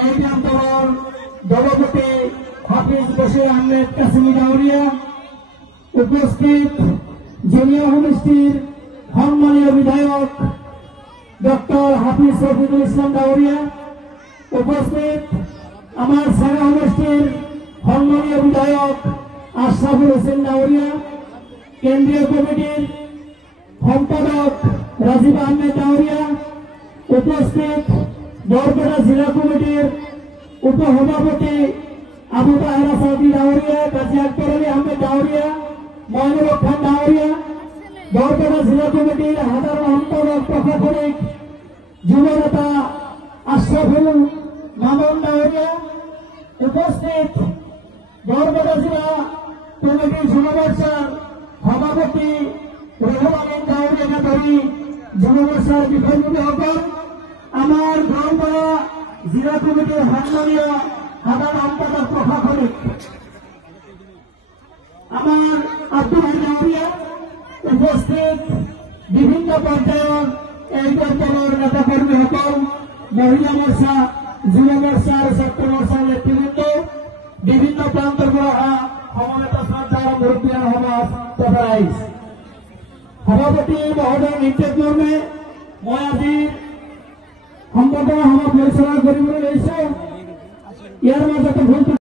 এই প্রান্তরের সভাপতি হাফিজ বশির আহমেদ কাসিমি দাউরিয়া, উপস্থিত জুনিয়র হোমস্টির সম্মানীয় বিধায়ক ডক্টর হাফিজ রফিকুল ইসলাম দাউরিয়া, উপস্থিত আমার সারা হোমস্টির সম্মানীয় বিধায়ক আশরাফুল হোসেন দাউরিয়া, কেন্দ্রীয় কমিটির সম্পাদক রাজীব আহমেদ দাউরিয়া, উপস্থিত বরপেটা জেলা কমিটির উপসভাপতি আবু তাহেরা সাউদি দাউরিয়া, কাজী আকবর আলী আহমেদ দাউরিয়া, মইনুল খান দাউরিয়া, বরপেটা জেলা কমিটির সাধারণ সম্পাদক প্রশাসনিক যুব নেতা আশরাফুল মামুন দাউরিয়া, উপস্থিত বরপেটা জেলা কমিটির যুবমোর্চার সভাপতি রুহুল আমিন দাউরিয়া ধরি যুবমোর্চার বিষয়গুলি হবেন আমার গাঁওপাড়া জেলা কমিটির সম্মানীয় সাধারণ সম্পাদক প্রশাসনিক আমার আব্দুল দাউরিয়া, উপস্থিত বিভিন্ন পর্যায়ের এই অঞ্চলের নেতাকর্মী সকল, মহিলা মোর্চা, যুব মোর্চার, ছাত্র মোর্চার নেতৃবৃন্দ, বিভিন্ন প্রান্তের পৰা সমবেত শ্রদ্ধার মুরব্বীয়ান সমাজ তথা রাইজ, সভাপতি মহোদয় নিৰ্দেশ মৰ্মে মই আজি সম্পাদনা সভা পৰিচালনা কৰিবলৈ লৈছো। ইয়াৰ মাজতে ভুল